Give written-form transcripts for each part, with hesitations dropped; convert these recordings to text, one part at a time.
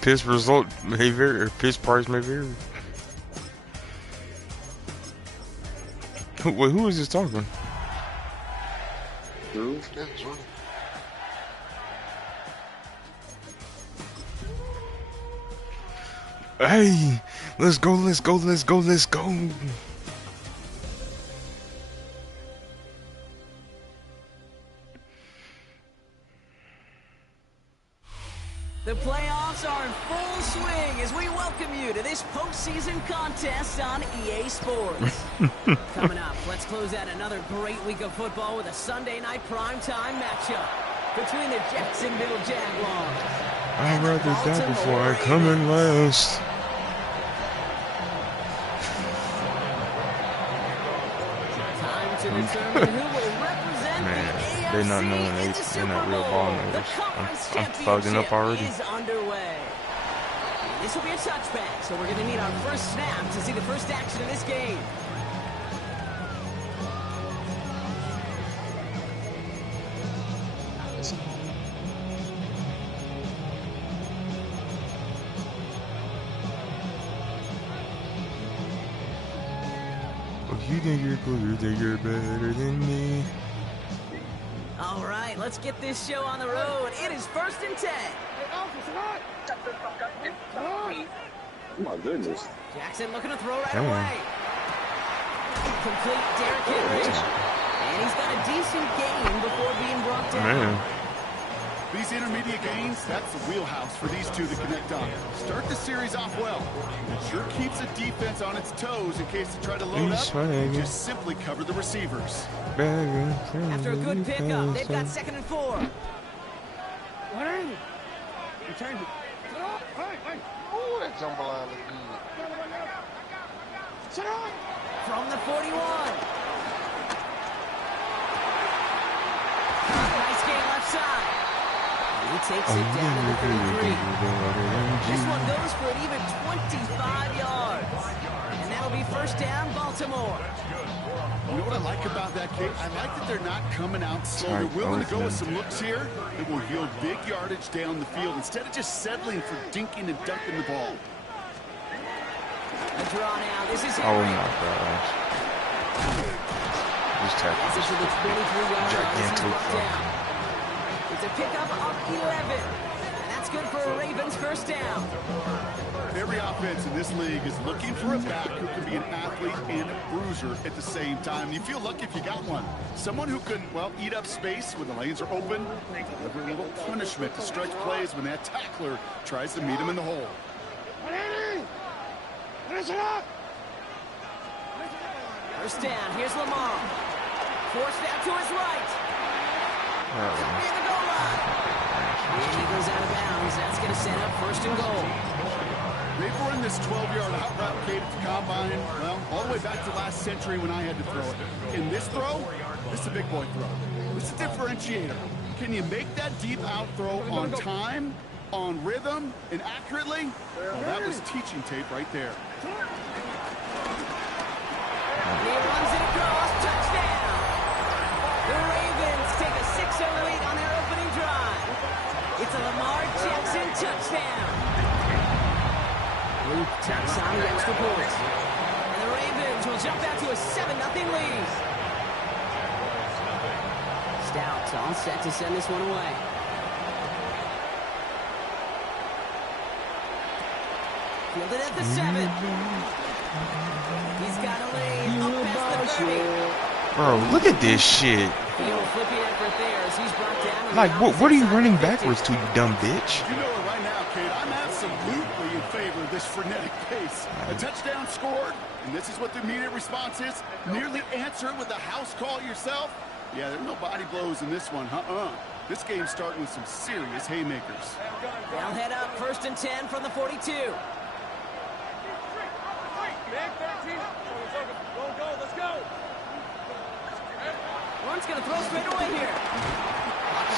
Piss result may vary, or piss price may vary. Wait, who is this talking? Who? Hey, let's go, let's go, let's go, let's go. The playoffs are in full swing as we welcome you to this postseason contest on EA Sports. Coming up, let's close out another great week of football with a Sunday night primetime matchup between the Jacksonville Jaguars. I'd rather die before I come in last. Time to determine who will represent the they're not AFC knowing in the they're Super not real Bowl. ball The knows. conference I'm fogging up championship already. is underway. This will be a touchback, so we're going to need our first snap to see the first action of this game. You think you're cool, you think you're better than me. All right, let's get this show on the road. It is 1st and 10. Oh my goodness. Jackson looking to throw right away. Complete Derrick Henry. And he's got a decent gain before being brought down. Man. These intermediate gains, that's the wheelhouse for these two to connect on. Start the series off well. It sure keeps the defense on its toes in case they try to load up. Just simply cover the receivers. After a good pickup, they've got 2nd and 4. What are you? You turned it. Oh, that jambalaya look good. From the 41. Nice gain left side. He takes it down to the 33. This one goes for an even 25 yards. And that'll be 1st down, Baltimore. You know what I like about that, Kate? I like that they're not coming out slow. They're willing to go with some looks here that will yield big yardage down the field instead of just settling for dinking and dunking the ball. A draw now. This is Oh my gosh. This tackle This is to the 23-yard gigantic. It's a pickup of 11. And that's good for a Ravens 1st down. Every offense in this league is looking for a back who can be an athlete and a bruiser at the same time. You feel lucky if you got one. Someone who can, well, eat up space when the lanes are open, deliver a little punishment to stretch plays when that tackler tries to meet him in the hole. First down. Here's Lamar. Forced out to his right. Could be in the goal line. And he goes out of bounds. That's going to set up 1st and goal. They've run this 12-yard out route, Kate, at the combine, well, all the way back to last century when I had to throw it. In this throw, this is a big boy throw. This is a differentiator. Can you make that deep out throw on time, on rhythm, and accurately? Well, that was teaching tape right there. He runs it across. Touchdown. The Ravens take a 6-0 lead on their opening drive. It's a Lamar Jackson touchdown. Luke tacks on the extra point. And the Ravens will jump out to a 7-0 lead. Stout all set to send this one away. Fielded at the 7. He's got a lane up past the 30. Bro, look at this shit. Field flipping effort there as he's brought down. Like, what are you running backwards to, you dumb bitch? You know it right now, Kate. I'm absolutely in favor of this frenetic pace. A touchdown scored, and this is what the immediate response is. Nearly answer it with a house call yourself. Yeah, there's no body blows in this one. This game's starting with some serious haymakers. They'll head up 1st and 10 from the 42. Lawrence going to throw straight away here.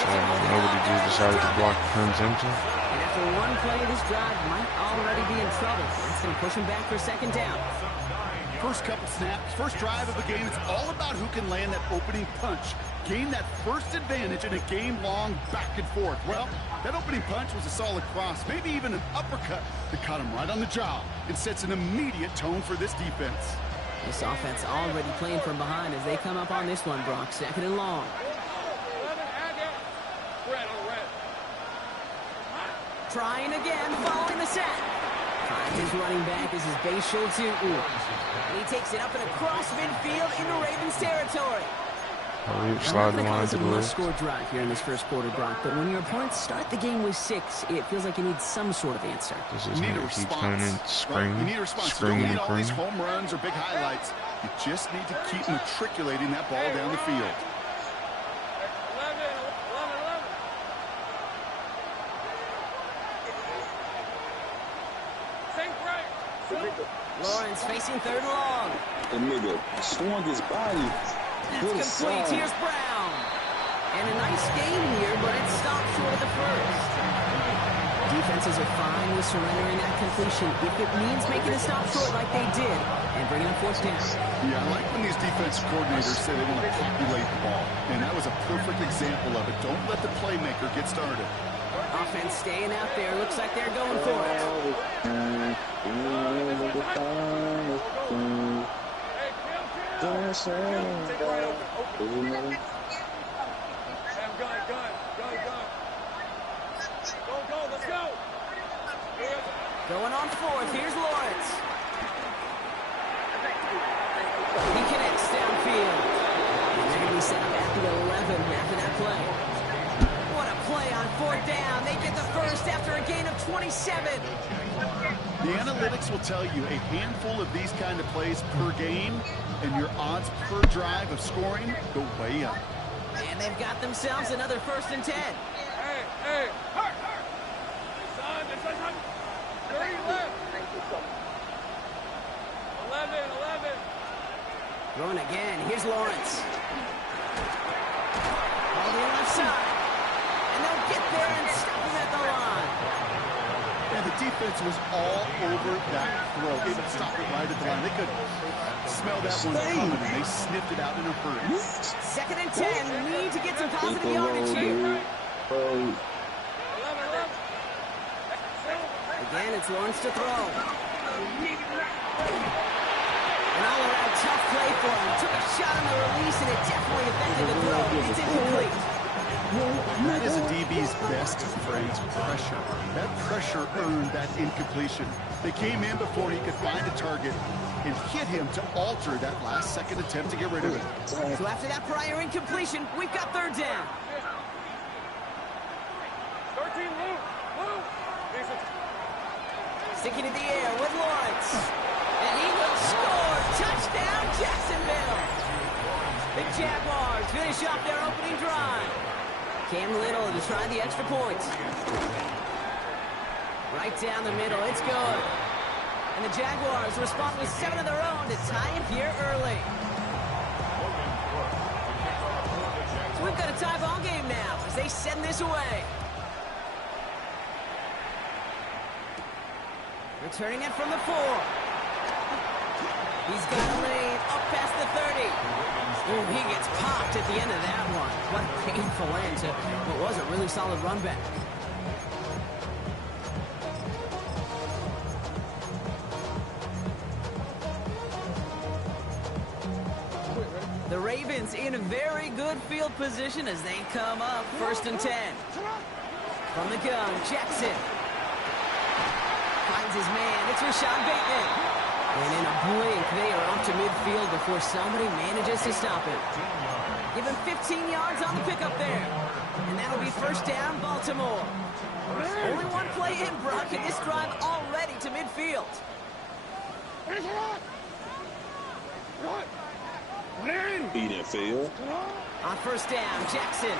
So nobody just decided to block Clem's empty. And after one play, this drive might already be in trouble. That's going to push him back for 2nd down. First couple snaps, first drive of the game, it's all about who can land that opening punch. gain that first advantage in a game-long back and forth. Well, that opening punch was a solid cross, maybe even an uppercut that caught him right on the jaw and sets an immediate tone for this defense. This offense already playing from behind as they come up on this one, Brock. 2nd and long. Trying again, following the sack. His running back is his base Schultz. And he takes it up and across midfield into Ravens territory. Slide the line It's to a the left. must-score drive here in this first quarter, Brock. But when your opponents start the game with 6, it feels like you need some sort of answer. This You is need a gonna keep response. turning, Right? screaming, You need a response. You don't screaming, need all these screaming. home runs or big highlights. You just need to keep matriculating that ball down the field. Lawrence facing 3rd and long. The nigga swung his body. That's Good complete. side. Here's Brown. And a nice game here, but it stopped short of the first. Defenses are fine with surrendering that completion if it means making a stop short like they did and bringing a 4th down. Yeah, I like when these defensive coordinators say they want to populate the ball. And that was a perfect example of it. Don't let the playmaker get started. Offense staying out there. Looks like they're going for it. Going on 4th. Here's Lawrence. He connects downfield. And they're going to be set up at the 11 after that play. What a play on 4th down. They get the first after a gain of 27. The analytics will tell you a handful of these kind of plays per game, and your odds per drive of scoring go way up. And they've got themselves another 1st and 10. Hey, son, 30 left. 11. Throwing again. Here's Lawrence. All the left side. And they'll get there and stop him at the line. And the defense was all over that throw. They would stop it right at the line. They could smell that one coming, and they sniffed it out in a hurry. 2nd and 10. Need to get some positive yardage here. Again, it's Lawrence to throw. An all-around tough play for him. Took a shot on the release, and it definitely affected the throw. It's incomplete. That is a DB's best phrase, pressure. That pressure earned that incompletion. They came in before he could find a target and hit him to alter that last-second attempt to get rid of it. So after that prior incompletion, we've got 3rd down. 13, move. Sticking in the air with Lawrence. And he will score. Touchdown, Jacksonville. The Jaguars finish off their opening drive. Cam Little to try the extra point. Right down the middle. It's good. And the Jaguars respond with 7 of their own to tie it here early. So we've got a tie ball game now as they send this away. Returning it from the 4. He's got a lane up past the 30. Ooh, he gets popped at the end of that one. What a painful end to what was a really solid run back. The Ravens in a very good field position as they come up 1st and 10. From the gun, Jackson. Finds his man. It's Rashad Bateman. And in a blink, they are off to midfield before somebody manages to stop it. Give him 15 yards on the pickup there. And that'll be 1st down, Baltimore. Only one play in, Brock, and this drive already to midfield. He didn't fail. On 1st down, Jackson.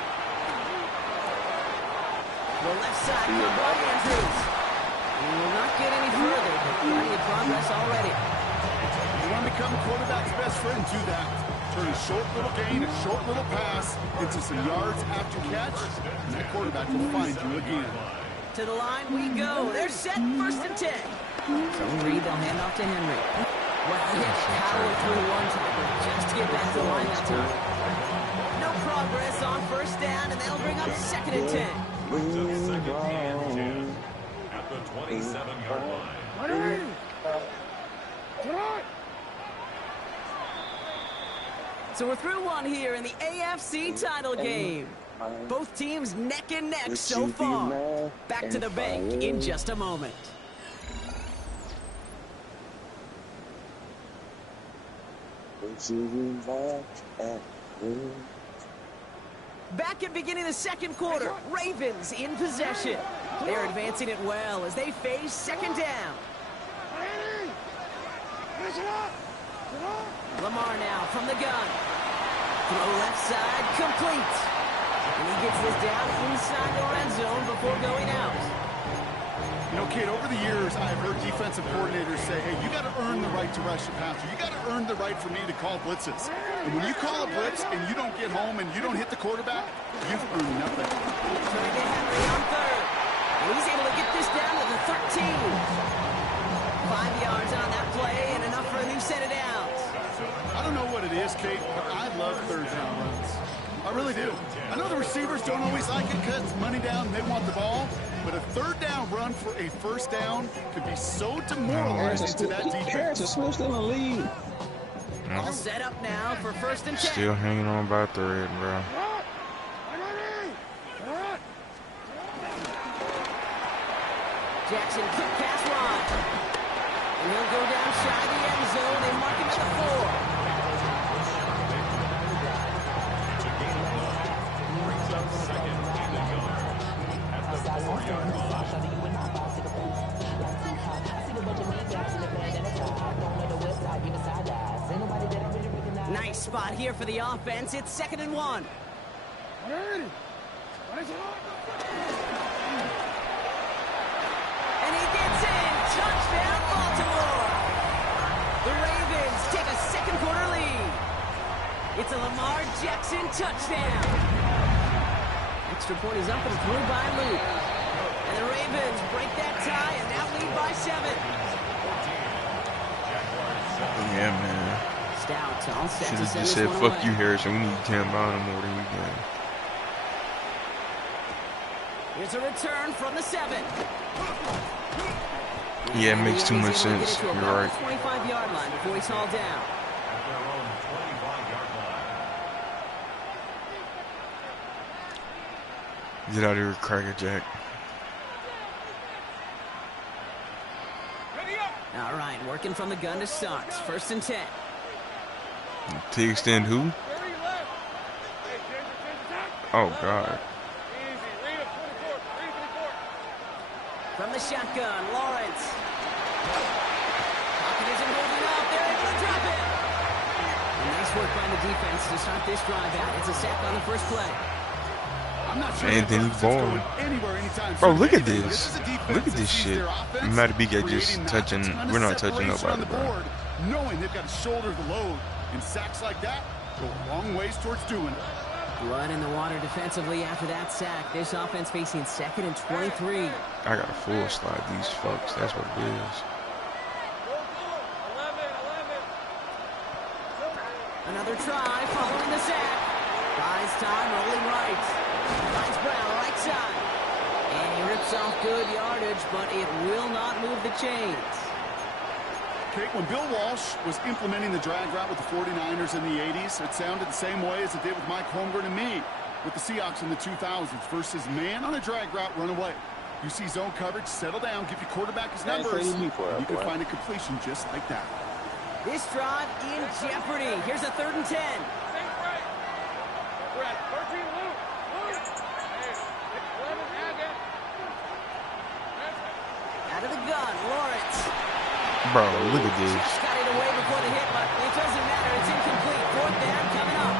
The left side, by Andrews. We will not get any further, but plenty of progress already. You want to become a quarterback's best friend, do that. Turn a short little gain, a short little pass into some yards after catch, and that quarterback will find you again. To the line we go. They're set 1st and 10. So Reed, they'll hand off to Henry. Well, he had to power through one tackle just to get back to the line that time. No progress on first down, and they'll bring up 2nd and 10. At the 27-yard line. So we're through one here in the AFC title game. Both teams neck and neck so far. Back to the bank in just a moment. Back at beginning of the second quarter, Ravens in possession. They're advancing it well as they face 2nd down. Lamar now from the gun. Throw left side, complete. And he gets this down inside the red zone before going out. You know, Kate, over the years, I've heard defensive coordinators say, hey, you got to earn the right to rush the passer. You got to earn the right for me to call blitzes. And when you call a blitz and you don't get home and you don't hit the quarterback, you've earned nothing. Trying to Henry on 3rd. And he's able to get this down to the 13. 5 yards on that play and enough for a new set of downs. I don't know what it is, Kate, but I love 3rd down runs. I really do. I know the receivers don't always like it because it's money down and they want the ball, but a 3rd down run for a 1st down could be so demoralizing to that defense. All set up now for 1st and 10. Still hanging on by a thread, bro. Jackson quick pass wide. And he'll go down shy of the end zone. They mark him at the 4. Nice spot here for the offense. It's 2nd and 1. And he gets in. Touchdown, Baltimore. The Ravens take a 2nd quarter lead. It's a Lamar Jackson touchdown. Extra point is up and through by Luke. And the Ravens break that tie and now lead by 7. Yeah, man. Stout all set Should to have send just this said, one fuck away. you, Harrison. We need Cam Bynum more than you can. Here's a return from the 7. Yeah, it makes And too he much was able to get sense. it to You're about right. the 25-yard line before he's hauled down. At their own 25-yard line. Get out of here, Cracker Jack. All right, working from the gun to start. 1st and 10. To extend who? Oh, God. From the shotgun, Lawrence. Pocket isn't holding up. They're able to drop it. And nice work by the defense to start this drive out. It's a sack on the first play. I'm not sure Anthony that Barr. going anywhere anytime Bro, soon. look at Anyway, this. is a defense Look at that this sees shit. their offense Matabika just creating touching. a ton of We're not touching separation on nobody, the bro. board, knowing they've got to shoulder the load. And sacks like that go a long ways towards doing it. Blood in the water defensively after that sack. This offense facing 2nd and 23. I got to full slide these fucks. That's what it is. Another try following the sack. Buys time, rolling right. Finds Brown right side. And he rips off good yardage, but it will not move the chains. Okay, when Bill Walsh was implementing the drag route with the 49ers in the 80s, it sounded the same way as it did with Mike Holmgren and me with the Seahawks in the 2000s versus man on a drag route, run away. You see zone coverage, settle down, give your quarterback his numbers, and you can find a completion just like that. This drive in jeopardy. Here's a 3rd and 10. We're at 13 Luke. Out of the gun, Lawrence. Bro, look at this. Just got it away before the hit, but it doesn't matter. It's incomplete. 4th down coming up.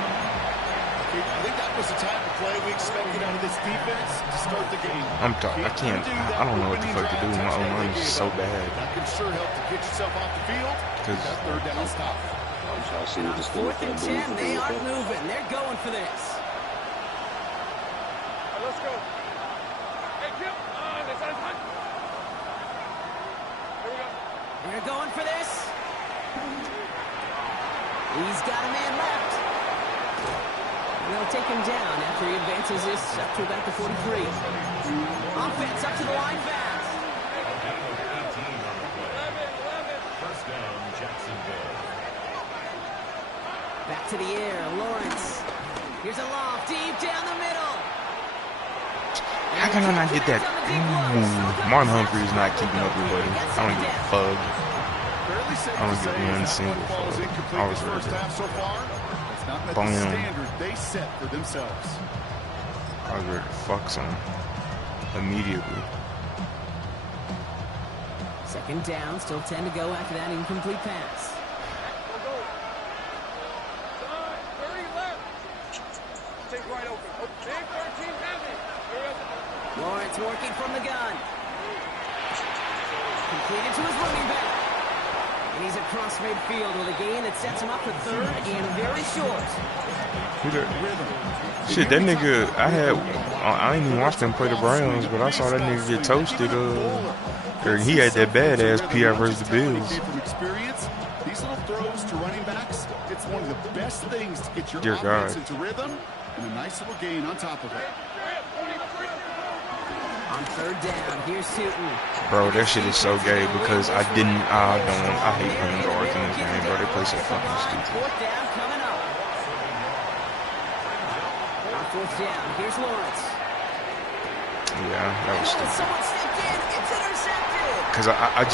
I think that was the type of play we expected out of this defense to start the game. I can't. I don't know what the fuck to do. My own line is so bad. That can sure help to get yourself off the field. Get that 3rd down stop. I'm trying to see And what on this 4th and 10, they aren't moving. They're going for this. Let's go. Hey, Kim. This is hot. Here we go. They're going for this. He's got a man left. And they'll take him down after he advances this up to about the 43. Offense up to the line fast. First down, Jacksonville. Back to the air, Lawrence. Here's a loft deep down the middle. How can I not get that? Martin Humphrey is not keeping up with me. I don't give a fuck. I don't give one single fuck. I was ready. Standard they set for themselves. I was ready to fuck some immediately. Second down, still 10 to go after that incomplete pass. Lawrence working from the gun. Completed to his running back. And he's across midfield with a gain that sets him up for third and very short. Shit, that nigga, I ain't even watched him play the Browns, but I saw that nigga get toasted. He had that badass PI versus the Bills. From experience, these little throws to running backs, it's one of the best things to get your Dear offense God. into rhythm and a nice little gain on top of it. On third down, here's Sutton. Bro, that shit is so gay because I hate playing guards in this game, bro. They play so fucking stupid. Fourth down coming up. On fourth down, here's Lawrence. Yeah, that was stupid. Someone stepped in. It's intercepted. Because I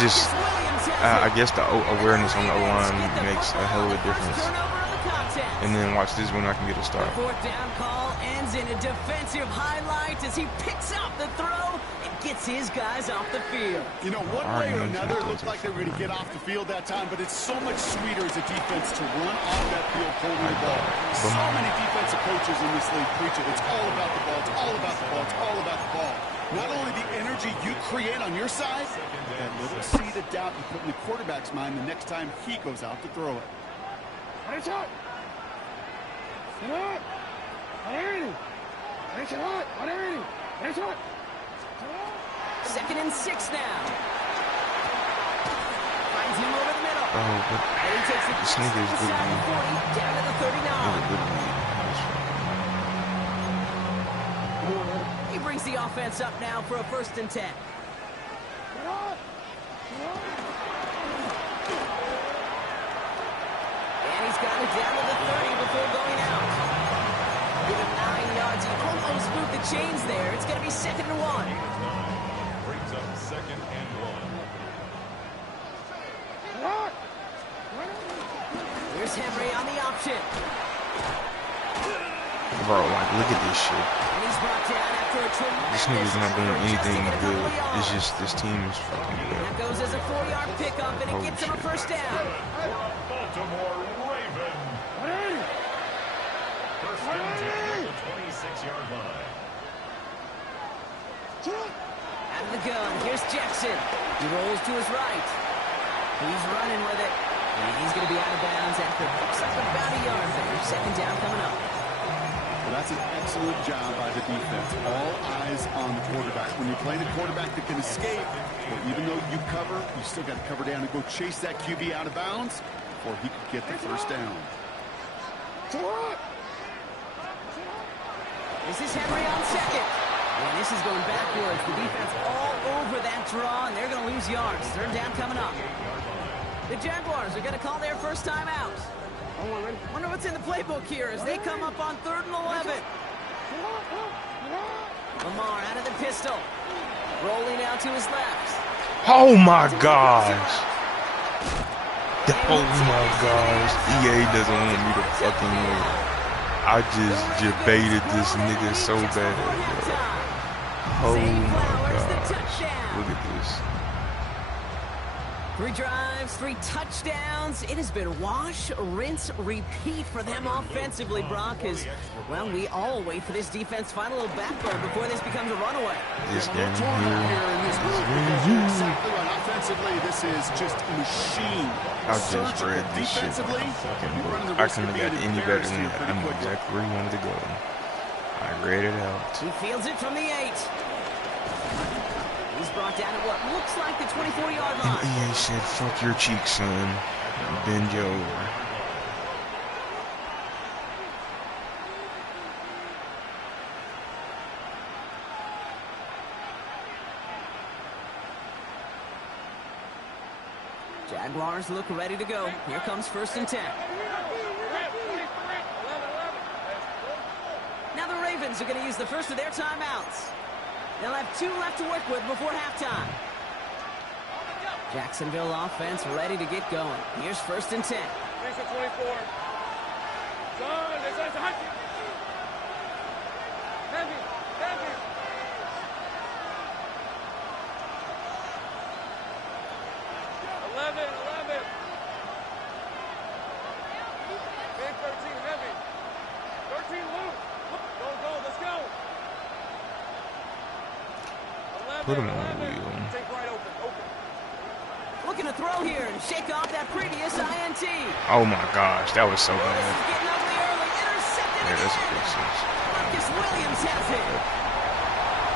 guess the awareness on the O-line makes a hell of a difference. Turnover of the contest. And then watch this when I can get a start. Fourth down call ends in a defensive highlight as he picks up the throw and gets his guys off the field. You know, one way or another, it looked like they were going to get off the field that time, but it's so much sweeter as a defense to run off that field holding the ball. So many defensive coaches in this league preach it. It's all about the ball. It's all about the ball. It's all about the ball. Not only the energy you create on your side, that little seed of doubt you put in the quarterback's mind the next time he goes out to throw it. Second and 6 now. Finds him over the middle. Oh, but And he takes it this nigga is good inside the 40, down to the 39. He brings the offense up now for a 1st and 10. And he's got it down to the 30 before going out. Give him 9 yards. He almost moved the chains there. It's going to be 2nd and 1. Brings up 2nd and 1. Here's Henry on the option. bro, like, look at this shit. And he's brought down after a This nigga's not doing anything good. It's just this team is fucking good. That goes as a 4-yard pickup, and it Holy gets him a shit. 1st down. Baltimore Raven. First and 10 at the 26-yard line. Out of the gun, here's Jackson. He rolls to his right. He's running with it. And he's going to be out of bounds after looks like about a yard there. 2nd down coming up. Well, that's an excellent job by the defense. All eyes on the quarterback. When you're playing a quarterback that can escape, well, even though you cover, you still got to cover down and go chase that QB out of bounds before he could get the 1st down. This is Henry on 2nd. And this is going backwards. The defense all over that draw, and they're going to lose yards. 3rd down coming up. The Jaguars are going to call their first time out. Wonder what's in the playbook here as they come up on 3rd and 11. Lamar out of the pistol. Rolling out to his left. Oh my gosh. Oh my gosh. EA doesn't want me to fucking win. I just debated this nigga so bad. Bro. Oh my gosh. Look at this. 3 drives, 3 touchdowns. It has been wash, rinse, repeat for them offensively, Brock, as, well, we all wait for this defense to find a little backbone before this becomes a runaway. This game Here in this group, because you're exactly right. Offensively, this is just a machine. I just read this shit. Defensively, you're running the I risk of couldn't have got being any better embarrassed than here that. I pretty know quickly. exactly where he wanted to go. I read it out. He fields it from the 8. He's brought down at what looks like the 24-yard And line. EA said, fuck your cheeks, son. Bend you over. Jaguars look ready to go. Here comes 1st and 10. Now the Ravens are going to use the first of their timeouts. They'll have 2 left to work with before halftime. Jacksonville offense ready to get going. Here's 1st and 10. 24. Heavy. 11. Big 13 heavy. 13 loose. Go, let's go. 11, Put him on the wheel. Take right open. Looking to throw here and shake off that previous INT. Oh my gosh, that was so This bad. is getting ugly early. Intercepted Yeah, that's a again. big six. Marcus Williams has it.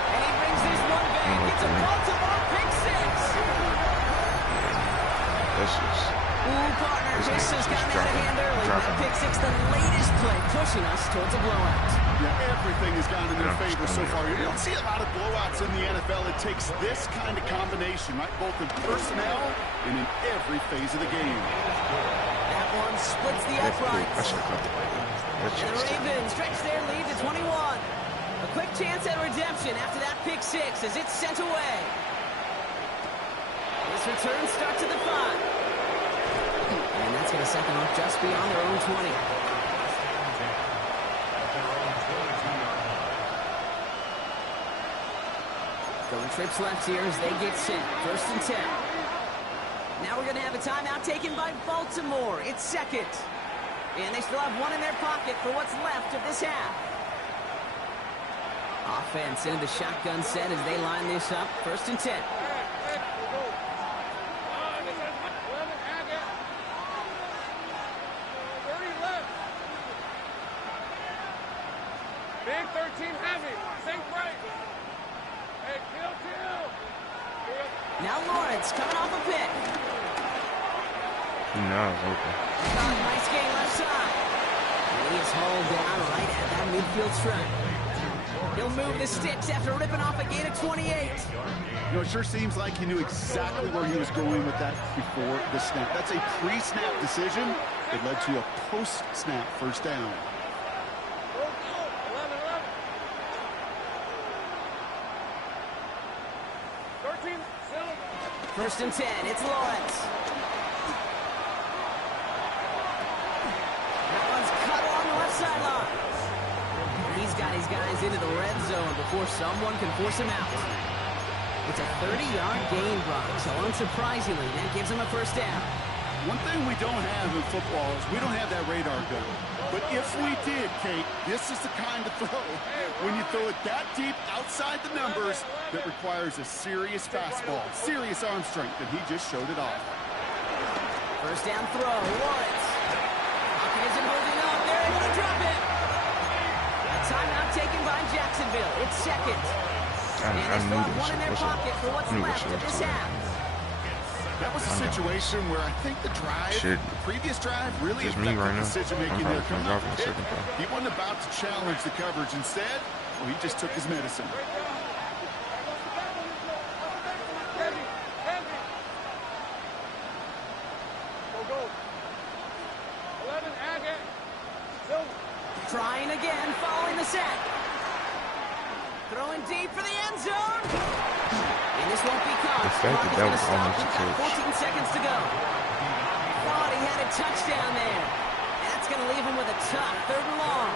And he brings this one back. It's a Baltimore pick 6. That's just. Ooh, partner, This this has nigga's gotten out of hand early. dropping. That pick 6, the latest play, pushing us towards a blowout. Yeah, everything has gone in their Yeah, favor so yeah. far. You don't see a lot of blowouts in the NFL. It takes this kind of combination, right? Both in personnel and in every phase of the game. That one splits the That's cool. I uprights. should have caught that. That's And the just. Ravens stretch their lead to 21. A quick chance at redemption after that pick 6 as it's sent away. This return starts at the 5. And that's going to set them up just beyond their own 20. Going trips left here as they get set. 1st and 10. Now we're going to have a timeout taken by Baltimore. It's 2nd. And they still have 1 in their pocket for what's left of this half. Offense into the shotgun set as they line this up. 1st and 10. Big 13 heavy. Sink break. Hey, kill. Now Lawrence coming off a pick. No, it's open. Nice game left side. And he is hauled down right at that midfield stripe. He'll move the sticks after ripping off a gain of 28. You know, it sure seems like he knew exactly where he was going with that before the snap. That's a pre-snap decision that led to a post-snap first down. 1st and 10. It's Lawrence. That one's cut along the left sideline. He's got his guys into the red zone before someone can force him out. It's a 30-yard gain, Brock, so unsurprisingly, that gives him a first down. One thing we don't have in football is we don't have that radar gun. But if we did, Kate, this is the kind of throw, when you throw it that deep outside the numbers, that requires a serious fastball, serious arm strength, and he just showed it off. First down throw, Lawrence. Hopkins isn't holding up. They're able to drop it. A timeout taken by Jacksonville. It's 2nd. And they still have 1 in their pocket for what's left of this half. That was a situation where I think the drive, the previous drive, really Just affected me right now. decision-making I'm there. probably Coming off dropping the the pick, second time. he wasn't about to challenge the coverage. Instead, well, he just took his medicine. Go. 11, Agate. Silver. Trying again, following the sack. Throwing deep for the end zone. And this won't be caught. The fact that that was almost a catch. 14 seconds to go. Thought he had a touchdown there. And that's going to leave him with a tough 3rd and long.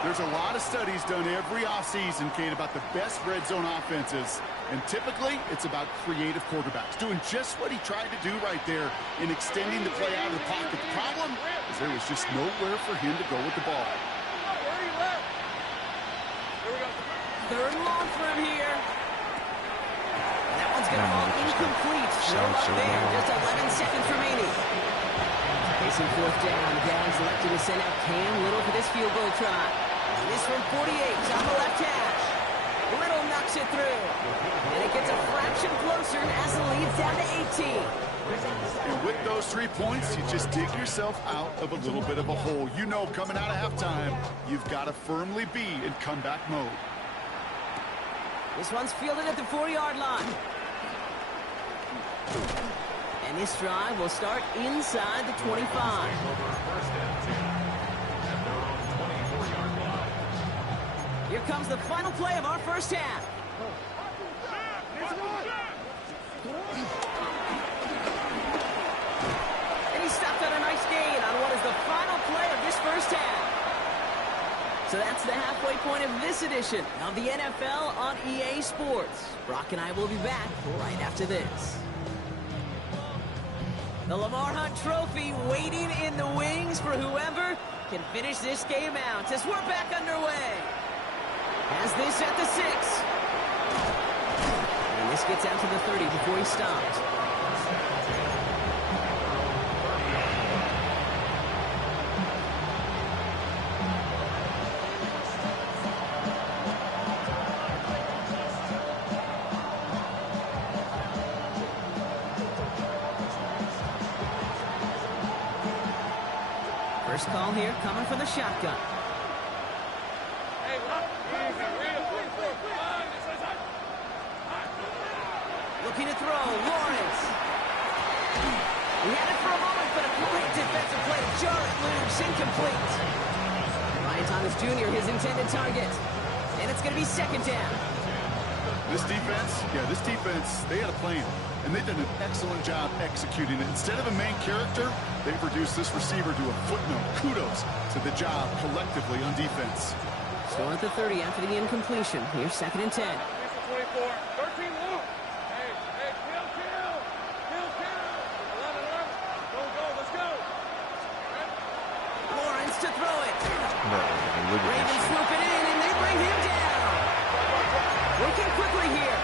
There's a lot of studies done every offseason, Kate, about the best red zone offenses. And typically, it's about creative quarterbacks doing just what he tried to do right there in extending the play out of the pocket. The problem is there was just nowhere for him to go with the ball. Here we go. 3rd and long for him here. That one's going to fall incomplete. Throw up so there. loud. Just 11 seconds remaining. Facing 4th down. Jags elected to send out Cam Little for this field goal try. This from 48 on the left hash. Little knocks it through. And it gets a fraction closer as the lead's down to 18. And with those 3 points, you just dig yourself out of a little bit of a hole. You know, coming out of halftime, you've got to firmly be in comeback mode. This one's fielded at the 4-yard line. And this drive will start inside the 25. Here comes the final play of our first half. And he stopped on a nice gain on what is the final play of this first half. So that's the halfway point of this edition of the NFL on EA Sports. Brock and I will be back right after this. The Lamar Hunt Trophy waiting in the wings for whoever can finish this game out as we're back underway. Has this at the 6. And this gets out to the 30 before he stops. First call here coming from the shotgun. Looking to throw, Lawrence. He had it for a moment, but a great defensive play. Jar it loose, incomplete. Ryan Thomas Jr., his intended target. And it's going to be second down. This defense, they had a plan. And they've done an excellent job executing it. Instead of a main character, they've reduced this receiver to a footnote. Kudos to the job collectively on defense. Still at the 30 after the incompletion. Here's second and 10. 24, 13 long. Hey, kill. 11, go, let's go. Lawrence to throw it. Look at Ravens this shit. swoop it in, and they bring him down. Working quickly here.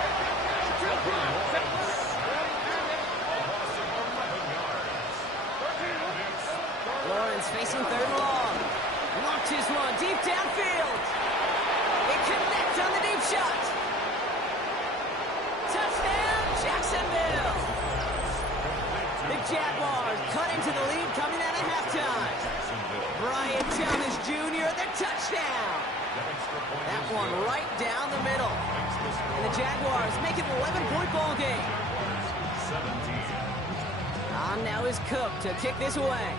Lawrence facing third and long. Launches one deep downfield. They connect on the deep shot. Touchdown, Jacksonville. The Jaguars cut into the lead coming out of halftime. Brian Thomas Jr., the touchdown. That one right down the middle. And the Jaguars make it an 11-point ball game. On now is Cook to kick this away.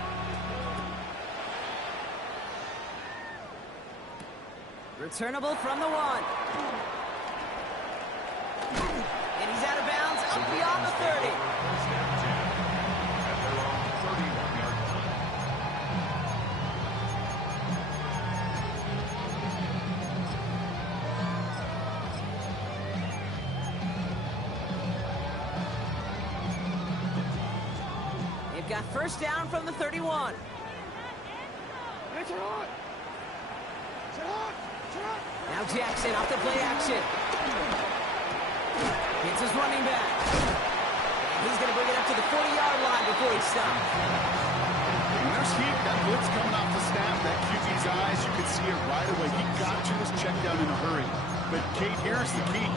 Returnable from the 1. And he's out of bounds up beyond the 30. They've got first down from the 31. Now Jackson off the play action. Hits his running back. He's going to bring it up to the 40-yard line before he stops. When there's heat, that blitz coming off the snap, that QB's eyes, you can see it right away. He got to his check down in a hurry. But, Kate, here's the key.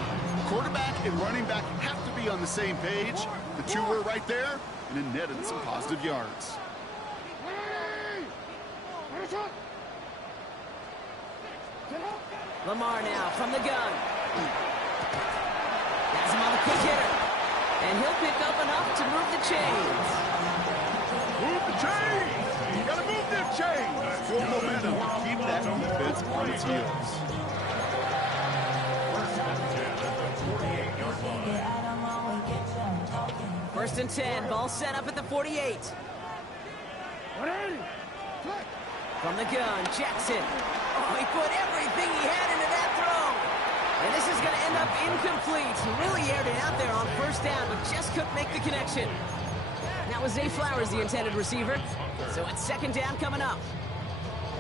Quarterback and running back have to be on the same page. The two were right there, and it netted some positive yards. Lamar now from the gun. Has him on the quick hitter. And he'll pick up enough to move the chains. Move the chains! You gotta move them chains! Full momentum to keep that defense on its heels. First and 10, ball set up at the 48. From the gun, Jackson. Oh, he put everything he had into that throw. And this is going to end up incomplete. He really aired it out there on first down, but just couldn't make the connection. That was Zay Flowers, the intended receiver. So it's second down coming up.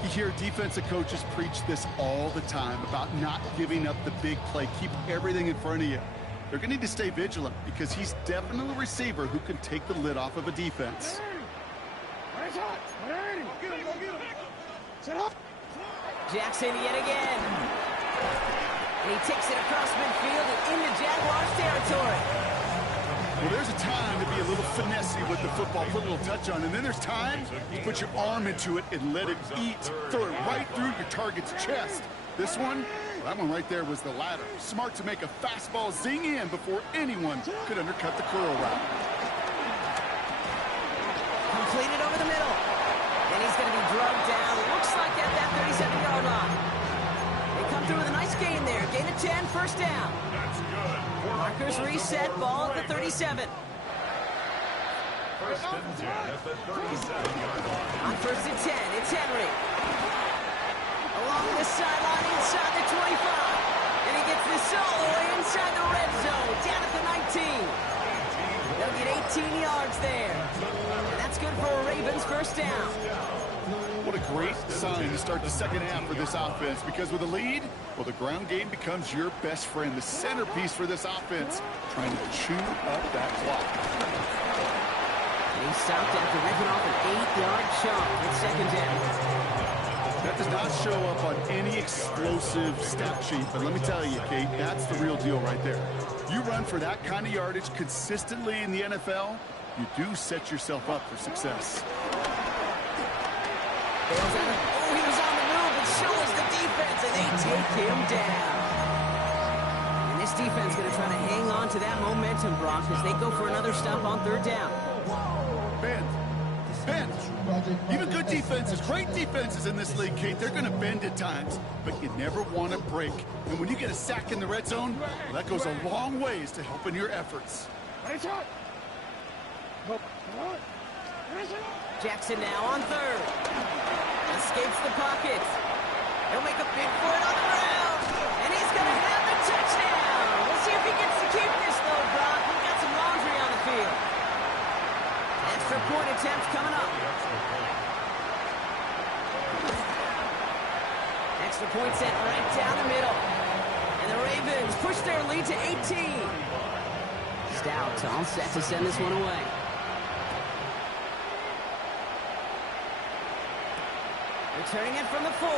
You hear defensive coaches preach this all the time about not giving up the big play. Keep everything in front of you. They're going to need to stay vigilant because he's definitely a receiver who can take the lid off of a defense. Jackson yet again. And he takes it across midfield and into Jaguars territory. Well, there's a time to be a little finessey with the football, put a little touch on, and then there's time to put your arm into it and let it eat. Throw it right through your target's chest. This one, well, that one right there was the latter. Smart to make a fastball zing in before anyone could undercut the curl route. Completed over the middle. And he's going to be drugged down. Looks like at that 37-yard line. They come through with a nice gain there. Gain of 10, first down. That's good. Markers reset, ball at the 37. First and 10 at the 37-yard line. On first and 10, it's Henry. Along the sideline inside the 25. And he gets this all the way inside the red zone, down at the 19. They'll get 18 yards there. And that's good for a Ravens first down. What a great sign to start the second half for this offense, because with a lead, well, the ground game becomes your best friend, the centerpiece for this offense, trying to chew up that clock. And he stopped after ripping off an 8-yard chunk with second down. That does not show up on any explosive stat sheet, but let me tell you, Kate, that's the real deal right there. You run for that kind of yardage consistently in the NFL, you do set yourself up for success. Oh, he was on the move, but so was the defense, and they take him down. And this defense is going to try to hang on to that momentum, Brock, as they go for another stop on third down. Bend. Even good defenses, great defenses in this league, Kate, they're going to bend at times, but you never want to break. And when you get a sack in the red zone, well, that goes a long ways to helping your efforts. Jackson now on third. Escapes the pocket. He'll make a big for it on the ground. And he's going to have the touchdown. We'll see if he gets to keep this, though, Brock. We've got some laundry on the field. Extra point attempt coming up. Extra point set right down the middle. And the Ravens push their lead to 18. Stout all set to send this one away. Returning it from the 4.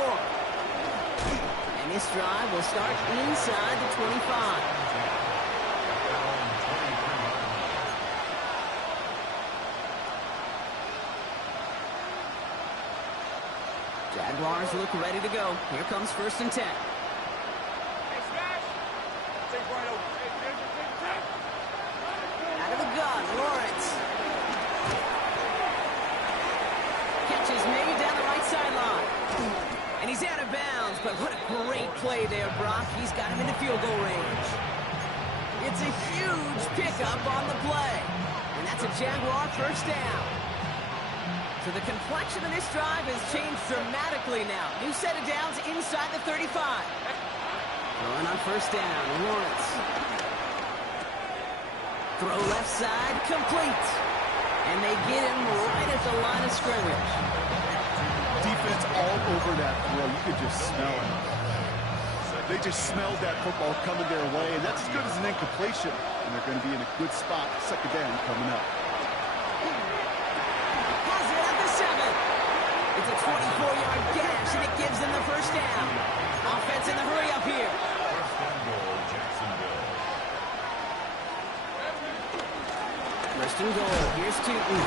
And this drive will start inside the 25. Jaguars look ready to go. Here comes first and 10. Out of the gun, Lawrence. Catch is made down the right sideline. And he's out of bounds, but what a great play there, Brock. He's got him in the field goal range. It's a huge pickup on the play. And that's a Jaguar first down. So the complexion of this drive has changed dramatically now. New set of downs inside the 35. Going on first down, Lawrence. Throw left side, complete. And they get him right at the line of scrimmage. Defense all over that throw. You could just smell it. They just smelled that football coming their way, and that's as good as an incompletion. And they're going to be in a good spot. Second down coming up. Has it at the 7. It's a 24-yard gash, and it gives them the first down. Offense in the hurry up here. First and goal, Jacksonville. First and goal. Here's Tootin.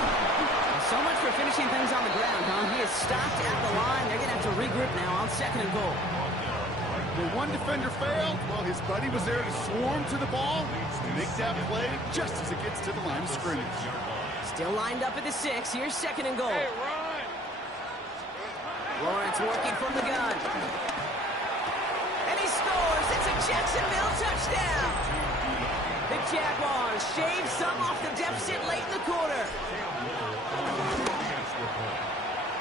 So much for finishing things on the ground, huh? He is stopped at the line. They're going to have to regroup now on second and goal. When one defender failed, well, his buddy was there to swarm to the ball and make that play just as it gets to the line of scrimmage. Still lined up at the 6. Here's second and goal. Lawrence working from the gun. And he scores. It's a Jacksonville touchdown. The Jaguars shave some off the deficit late in the quarter.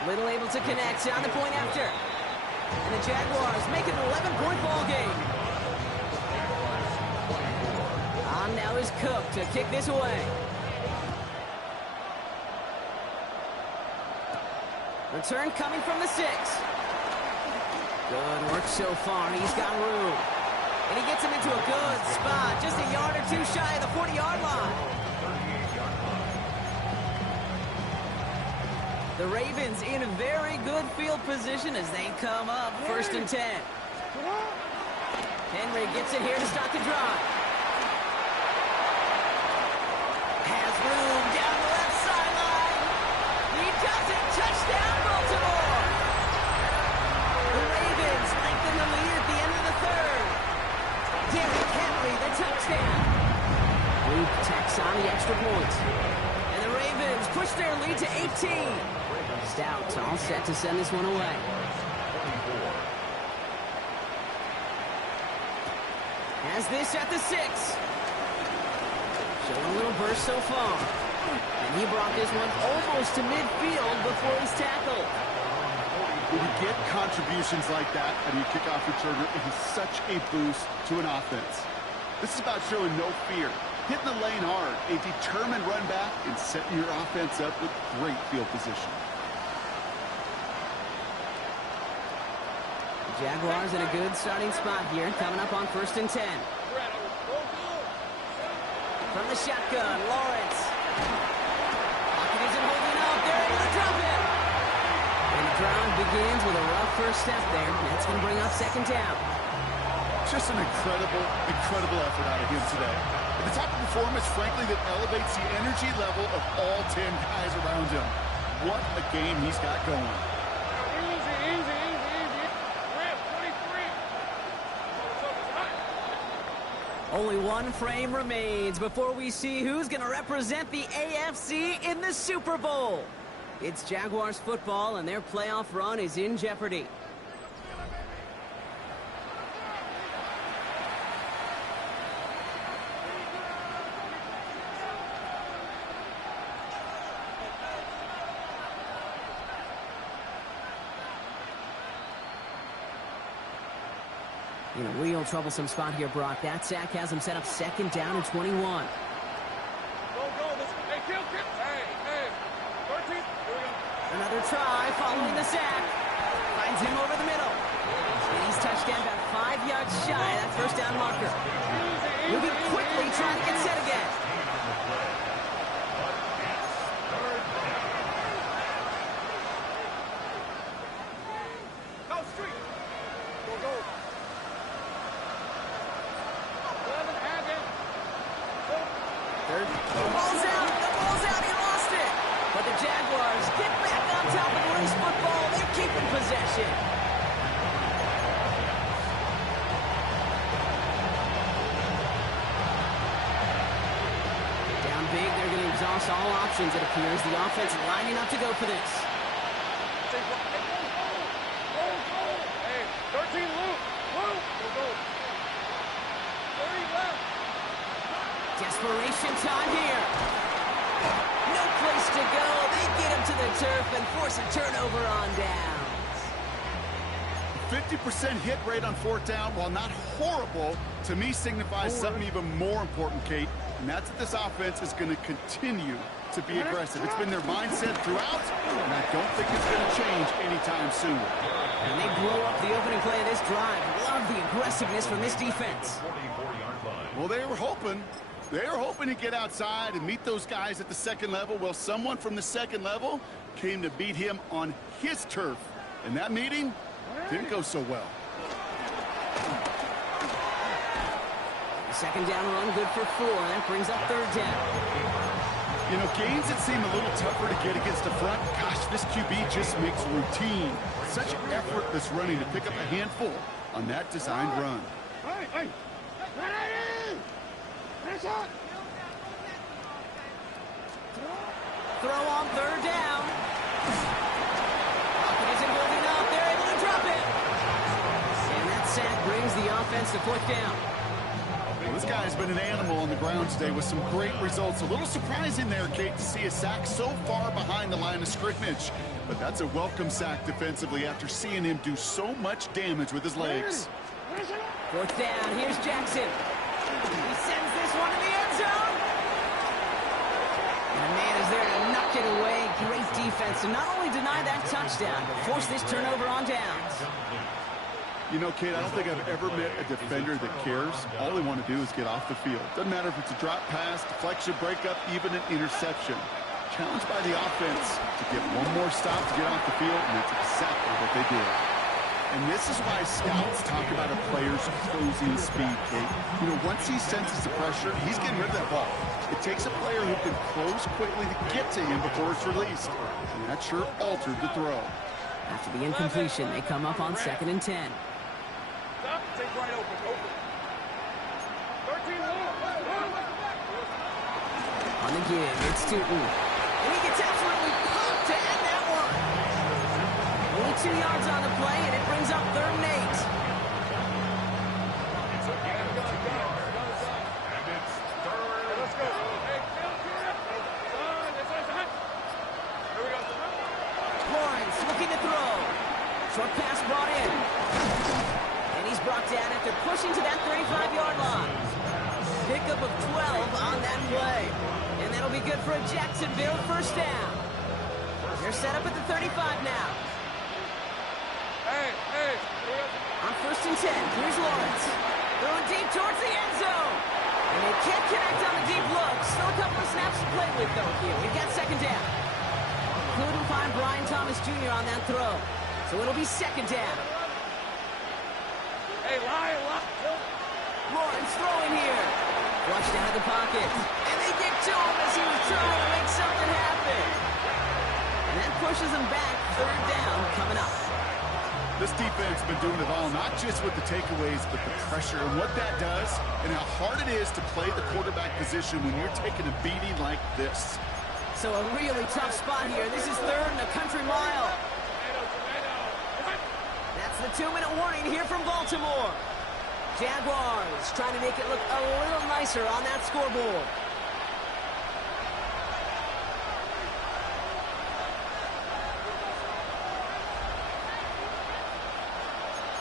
Little able to connect on the point after. And the Jaguars make it an 11-point ball game. On now is Cook to kick this away. Return coming from the 6. Good work so far. He's got room. And he gets him into a good spot. Just a yard or two shy of the 40-yard line. The Ravens in a very good field position as they come up first and 10. Henry gets it here to start the drive. touchdown. Luke tacks on the extra point. And the Ravens push their lead to 18. Stout all set to send this one away. Has this at the 6. Showing a little burst so far. And he brought this one almost to midfield before he's tackled. When you get contributions like that out of your kickoff returner, it is such a boost to an offense. This is about showing no fear, hitting the lane hard, a determined run back, and setting your offense up with great field position. The Jaguars in a good starting spot here, coming up on 1st and 10. From the shotgun, Lawrence. Pocket isn't holding up. They're able to drop it. And the drive begins with a rough first step there. That's going to bring up 2nd down. Just an incredible effort out of him today. At the type of performance, frankly, that elevates the energy level of all 10 guys around him. What a game he's got going. Only one frame remains before we see who's going to represent the AFC in the Super Bowl. It's Jaguars football, and their playoff run is in jeopardy. In a real troublesome spot here, Brock. That sack has him set up 2nd down and 21. Go, hey, kill. Hey, 13. Here we go. Another try following the sack. Finds him over the middle. And he's touchdown about 5 yards shy of that 1st down marker. Moving quickly, trying to get set again. Go, street. Go. The ball's out, he lost it. But the Jaguars get back on top of the race football. They're keeping possession. Down big, they're going to exhaust all options, it appears. The offense lining up to go for this. Hey, 13, Luke. Go. 30 left. Desperation time here. No place to go. They get him to the turf and force a turnover on downs. 50% hit rate on 4th down, while not horrible, to me signifies something even more important, Kate, and that's that this offense is going to continue to be aggressive. It's been their mindset throughout, and I don't think it's going to change anytime soon. And they blow up the opening play of this drive. Love the aggressiveness from this defense. Well, they were hoping to get outside and meet those guys at the 2nd level. Well, someone from the 2nd level came to beat him on his turf. And that meeting didn't go so well. The 2nd down run good for 4. That brings up 3rd down. You know, gains that seem a little tougher to get against the front. Gosh, this QB just makes routine. Such effortless running to pick up a handful on that designed run. Hey. Throw on 3rd down. Pocket isn't holding up. They're able to drop it. And that sack brings the offense to 4th down. Well, this guy's been an animal on the ground today with some great results. A little surprising there, Kate, to see a sack so far behind the line of scrimmage. But that's a welcome sack defensively after seeing him do so much damage with his legs. 4th down. Here's Jackson. He sends this one to the end zone. And the man is there to knock it away. Great defense to not only deny that touchdown, but force this turnover on downs. You know, Kate, I don't think I've ever met a defender that cares. All they want to do is get off the field. Doesn't matter if it's a drop pass, deflection, breakup, even an interception. Challenged by the offense to get one more stop to get off the field, and that's exactly what they did. And this is why scouts talk about a player's closing speed, Kate. You know, once he senses the pressure, he's getting rid of that ball. It takes a player who can close quickly to get to him before it's released. And that sure altered the throw. After the incompletion, they come up on 2nd and 10. Stop. Take right open. On the give, it's Tootin. And he gets absolutely pumped to end that one. Only 2 yards on the play, and it brings up 3rd and 8. It's a gain of 2 yards. And it's 3rd. Let's go. Lawrence looking to throw. Short pass brought in. And he's brought down after pushing to that 35-yard line. Pickup of 12 on that play. And that'll be good for a Jacksonville 1st down. They're set up at the 35 now. On 1st and 10, here's Lawrence. Throwing deep towards the end zone. And they can't connect on the deep look. Still a couple of snaps to play with, though, here. We've got 2nd down. Couldn't find Brian Thomas Jr. on that throw. So it'll be 2nd down. Lawrence throwing here. Flushed out of the pocket. And they get to him as he was trying to make something happen. And that pushes him back. 3rd down coming up. This defense has been doing it all, not just with the takeaways, but the pressure and what that does and how hard it is to play the quarterback position when you're taking a beating like this. So a really tough spot here. This is 3rd and a country mile. That's the 2-minute warning here from Baltimore. Jaguars trying to make it look a little nicer on that scoreboard.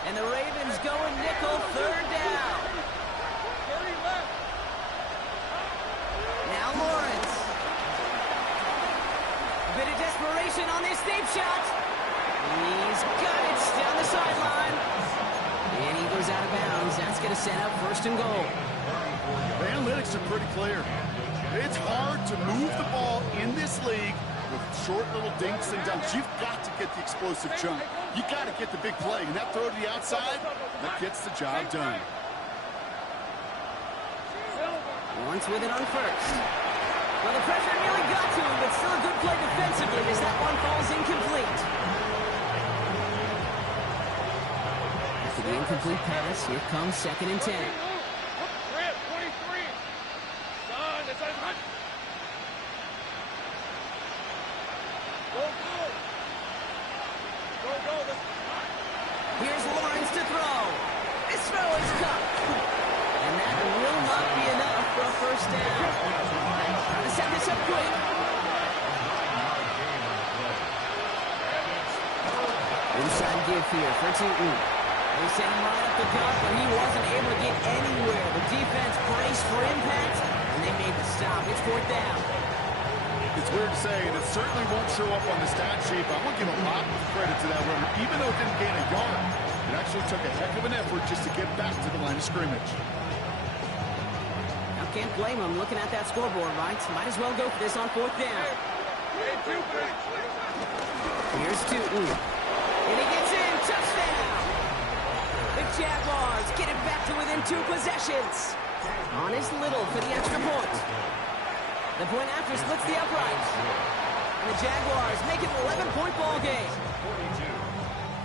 And the Ravens going nickel, 3rd down. Now Lawrence. A bit of desperation on this deep shot. He's got it down the sideline. And he goes out of bounds. That's going to set up 1st and goal. The analytics are pretty clear. It's hard to move the ball in this league with short little dinks and dunks. You've got to get the explosive chunk. You got to get the big play. And that throw to the outside, that gets the job done. Lawrence with it on 1st. Well, the pressure nearly got to him, but still a good play defensively as that one falls incomplete. After the incomplete pass, here comes 2nd and 10. Here's Lawrence to throw. This throw is caught. And that will not be enough for a 1st down. Trying to set this up quick. Inside give here for Tootin. They sent him right up the gut, but he wasn't able to get anywhere. The defense braced for impact, and they made the stop. It's 4th down. It's weird to say, and it certainly won't show up on the stat sheet, but I want to give a lot of credit to that runner. Even though it didn't gain a yard, it actually took a heck of an effort just to get back to the line of scrimmage. Now, can't blame him looking at that scoreboard, right? Might as well go for this on 4th down. Here's Tootin. And he gets in. Touchdown! The Jaguars get it back to within 2 possessions. On is Little for the extra point. The point after splits the uprights. And the Jaguars make it an 11-point ball game.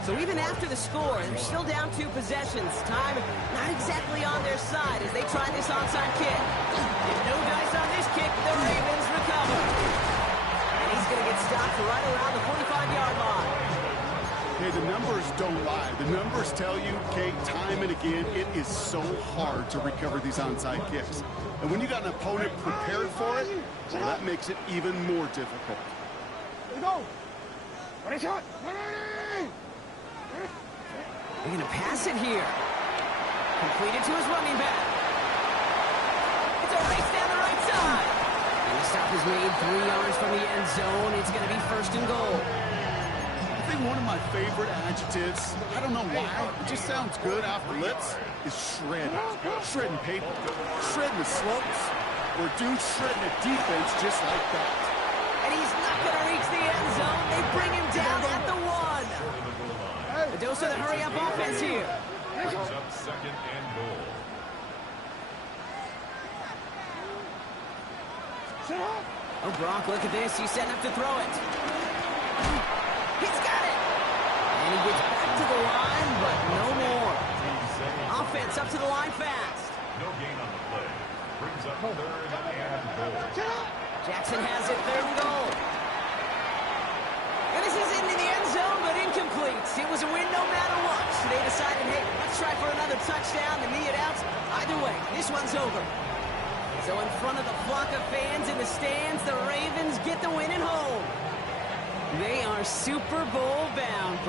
So even after the score, they're still down 2 possessions. Time not exactly on their side as they try this onside kick. If no dice on this kick, the Ravens recover. And he's going to get stopped right around the 45-yard line. Hey, the numbers don't lie. The numbers tell you, Kate, time and again, it is so hard to recover these onside kicks. And when you got an opponent prepared for it, well, that makes it even more difficult. Let's go. Ready, shot. They're going to pass it here. Completed to his running back. It's a race down the right side. And the stop is made 3 yards from the end zone. It's going to be 1st and goal. I think one of my favorite adjectives, I don't know why, it just sounds good off the lips, is shred. Shredding paper, shredding the slopes, or dude shredding a defense just like that. And he's not going to reach the end zone. They bring him down at the 1. A dose of the hurry-up offense here. Brings up 2nd and goal. Oh, Brock, look at this. He's setting up to throw it. He's got it. And he gets back to the line, but no more. Offense up to the line fast. No gain on the play. Brings up 3rd and goal. Jackson has it, 3rd and goal. And this is into the end zone, but incomplete. It was a win no matter what. So they decided, hey, let's try for another touchdown to knee it out. Either way, this one's over. So in front of the flock of fans in the stands, the Ravens get the win at home. They are Super Bowl bound.